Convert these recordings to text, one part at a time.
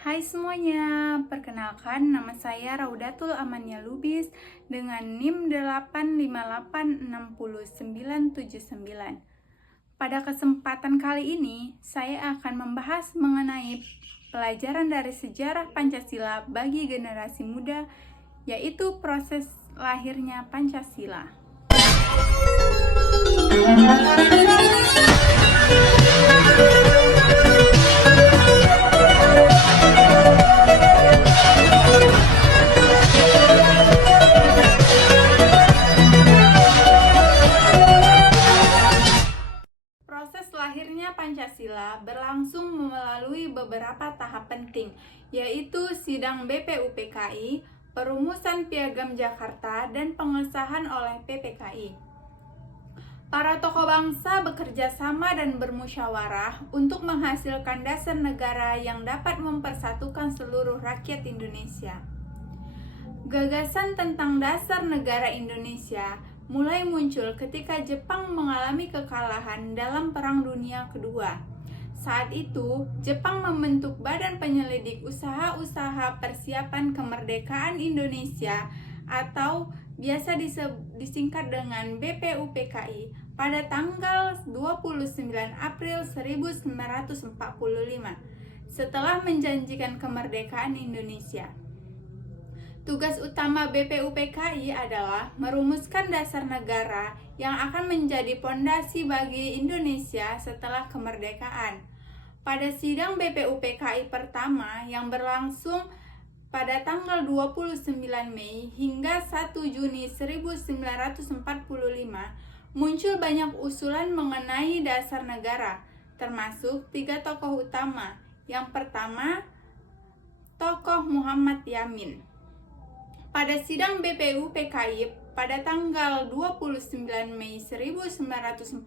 Hai semuanya, perkenalkan nama saya Raudatul Amania Lubis dengan NIM 8586979. Pada kesempatan kali ini, saya akan membahas mengenai pelajaran dari sejarah Pancasila bagi generasi muda, yaitu proses lahirnya Pancasila. Proses lahirnya Pancasila berlangsung melalui beberapa tahap penting, yaitu sidang BPUPKI, perumusan Piagam Jakarta, dan pengesahan oleh PPKI. Para tokoh bangsa bekerja sama dan bermusyawarah untuk menghasilkan dasar negara yang dapat mempersatukan seluruh rakyat Indonesia. Gagasan tentang dasar negara Indonesia mulai muncul ketika Jepang mengalami kekalahan dalam Perang Dunia Kedua. Saat itu, Jepang membentuk Badan Penyelidik Usaha-Usaha Persiapan Kemerdekaan Indonesia atau biasa disingkat dengan BPUPKI pada tanggal 29 April 1945 setelah menjanjikan kemerdekaan Indonesia. Tugas utama BPUPKI adalah merumuskan dasar negara yang akan menjadi pondasi bagi Indonesia setelah kemerdekaan. Pada sidang BPUPKI pertama yang berlangsung pada tanggal 29 Mei hingga 1 Juni 1945, muncul banyak usulan mengenai dasar negara, termasuk 3 tokoh utama. Yang pertama, tokoh Muhammad Yamin. Pada sidang BPUPKI pada tanggal 29 Mei 1945,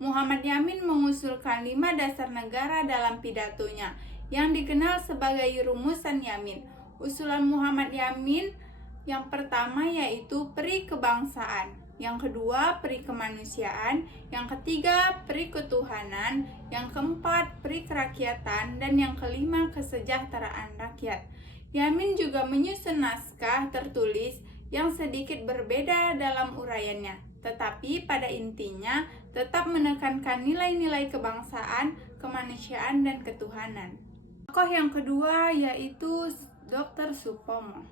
Muhammad Yamin mengusulkan 5 dasar negara dalam pidatonya yang dikenal sebagai Rumusan Yamin. Usulan Muhammad Yamin yang pertama yaitu peri kebangsaan, yang kedua peri kemanusiaan, yang ketiga peri ketuhanan, yang keempat peri kerakyatan, dan yang kelima kesejahteraan rakyat. Yamin juga menyusun naskah tertulis yang sedikit berbeda dalam uraiannya, tetapi pada intinya tetap menekankan nilai-nilai kebangsaan, kemanusiaan, dan ketuhanan. Tokoh yang kedua yaitu Dr. Supomo.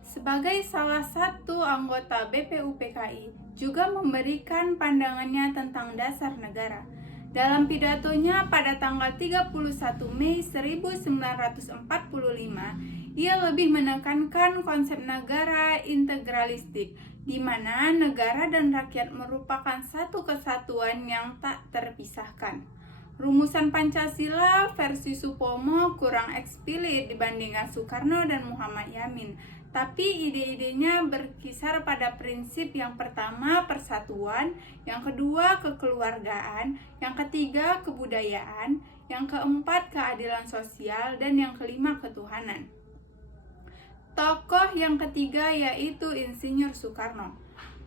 Sebagai salah satu anggota BPUPKI, juga memberikan pandangannya tentang dasar negara. Dalam pidatonya pada tanggal 31 Mei 1945, ia lebih menekankan konsep negara integralistik, di mana negara dan rakyat merupakan satu kesatuan yang tak terpisahkan. Rumusan Pancasila versi Supomo kurang eksplisit dibandingkan Soekarno dan Muhammad Yamin, tapi ide-idenya berkisar pada prinsip yang pertama persatuan, yang kedua kekeluargaan, yang ketiga kebudayaan, yang keempat keadilan sosial, dan yang kelima ketuhanan. Tokoh yang ketiga yaitu Insinyur Soekarno.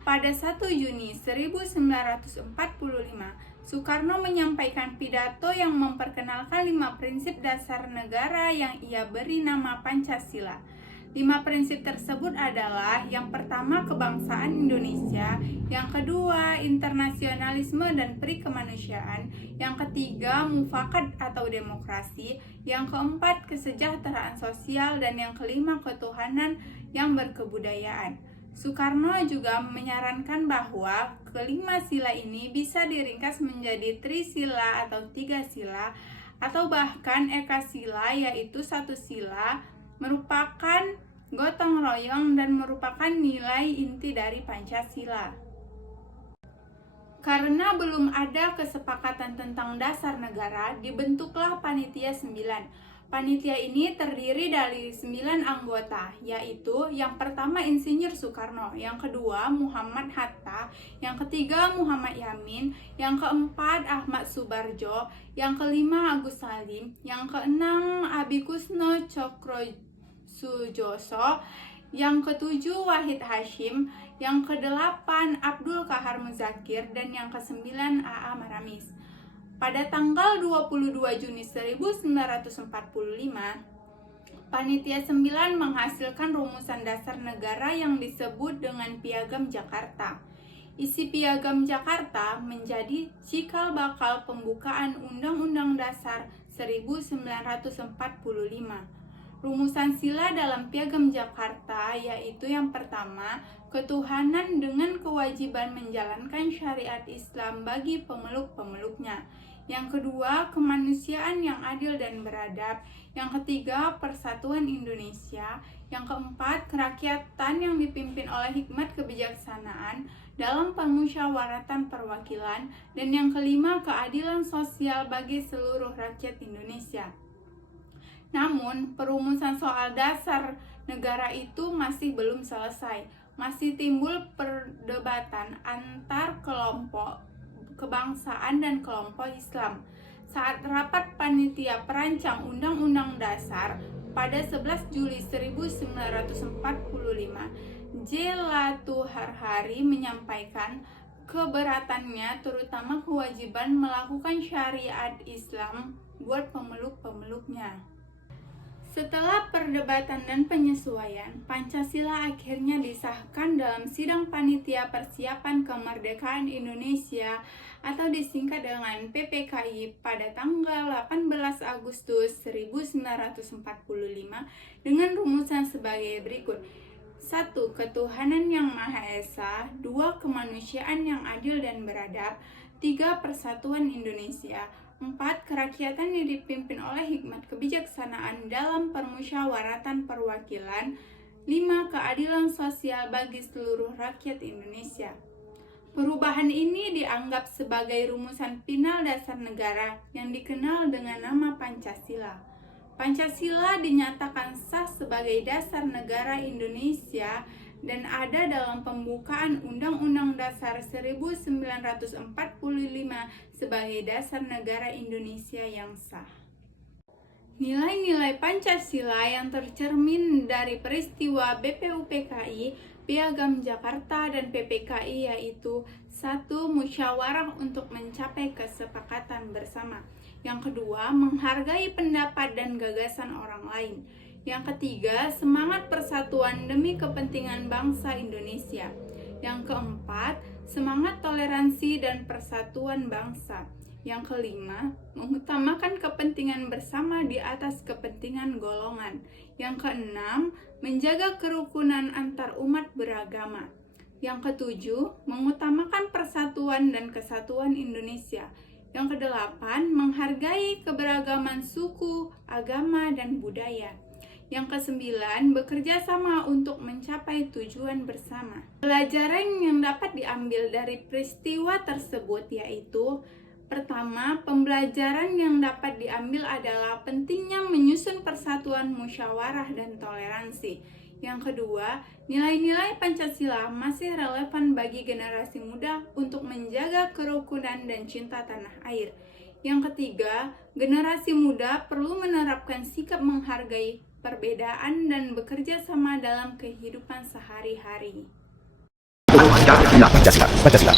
Pada 1 Juni 1945, Soekarno menyampaikan pidato yang memperkenalkan 5 prinsip dasar negara yang ia beri nama Pancasila. 5 prinsip tersebut adalah yang pertama kebangsaan Indonesia, yang kedua internasionalisme dan peri kemanusiaan, yang ketiga mufakat atau demokrasi, yang keempat kesejahteraan sosial, dan yang kelima ketuhanan yang berkebudayaan. Soekarno juga menyarankan bahwa kelima sila ini bisa diringkas menjadi trisila atau 3 sila, atau bahkan ekasila yaitu 1 sila merupakan gotong royong dan merupakan nilai inti dari Pancasila. Karena belum ada kesepakatan tentang dasar negara, dibentuklah Panitia 9. Panitia ini terdiri dari 9 anggota, yaitu yang pertama Insinyur Soekarno, yang kedua Muhammad Hatta, yang ketiga Muhammad Yamin, yang keempat Ahmad Subarjo, yang kelima Agus Salim, yang keenam Abikusno Cokrosujoso, yang ketujuh Wahid Hasyim, yang kedelapan Abdul Kahar Muzakir, dan yang kesembilan A.A. Maramis. Pada tanggal 22 Juni 1945, Panitia 9 menghasilkan rumusan dasar negara yang disebut dengan Piagam Jakarta. Isi Piagam Jakarta menjadi cikal bakal pembukaan Undang-Undang Dasar 1945. Rumusan sila dalam Piagam Jakarta yaitu yang pertama, ketuhanan dengan kewajiban menjalankan syariat Islam bagi pemeluk-pemeluknya. Yang kedua, kemanusiaan yang adil dan beradab. Yang ketiga, persatuan Indonesia. Yang keempat, kerakyatan yang dipimpin oleh hikmat kebijaksanaan dalam permusyawaratan perwakilan. Dan yang kelima, keadilan sosial bagi seluruh rakyat Indonesia. Namun, perumusan soal dasar negara itu masih belum selesai. Masih timbul perdebatan antar kelompok kebangsaan dan kelompok Islam. Saat rapat panitia perancang Undang-Undang Dasar pada 11 Juli 1945, J. Latuharhari menyampaikan keberatannya terutama kewajiban melakukan syariat Islam buat pemeluk-pemeluknya. Setelah perdebatan dan penyesuaian, Pancasila akhirnya disahkan dalam Sidang Panitia Persiapan Kemerdekaan Indonesia atau disingkat dengan PPKI pada tanggal 18 Agustus 1945 dengan rumusan sebagai berikut. 1. Ketuhanan yang Maha Esa. 2. Kemanusiaan yang adil dan beradab. 3. Persatuan Indonesia. 4. Kerakyatan yang dipimpin oleh hikmat kebijaksanaan dalam permusyawaratan perwakilan. 5. Keadilan sosial bagi seluruh rakyat Indonesia. Perubahan ini dianggap sebagai rumusan final dasar negara yang dikenal dengan nama Pancasila. Pancasila dinyatakan sah sebagai dasar negara Indonesia dan ada dalam pembukaan Undang-Undang Dasar 1945 sebagai dasar negara Indonesia yang sah. Nilai-nilai Pancasila yang tercermin dari peristiwa BPUPKI, Piagam Jakarta, dan PPKI yaitu 1. Musyawarah untuk mencapai kesepakatan bersama. Yang kedua, menghargai pendapat dan gagasan orang lain. Yang ketiga, semangat persatuan demi kepentingan bangsa Indonesia. Yang keempat, semangat toleransi dan persatuan bangsa. Yang kelima, mengutamakan kepentingan bersama di atas kepentingan golongan. Yang keenam, menjaga kerukunan antar umat beragama. Yang ketujuh, mengutamakan persatuan dan kesatuan Indonesia. Yang kedelapan, menghargai keberagaman suku, agama, dan budaya. Yang kesembilan, bekerja sama untuk mencapai tujuan bersama. Pelajaran yang dapat diambil dari peristiwa tersebut yaitu: pertama, pembelajaran yang dapat diambil adalah pentingnya menyusun persatuan, musyawarah, dan toleransi. Yang kedua, nilai-nilai Pancasila masih relevan bagi generasi muda untuk menjaga kerukunan dan cinta tanah air. Yang ketiga, generasi muda perlu menerapkan sikap menghargai perbedaan dan bekerja sama dalam kehidupan sehari-hari. Pancasila.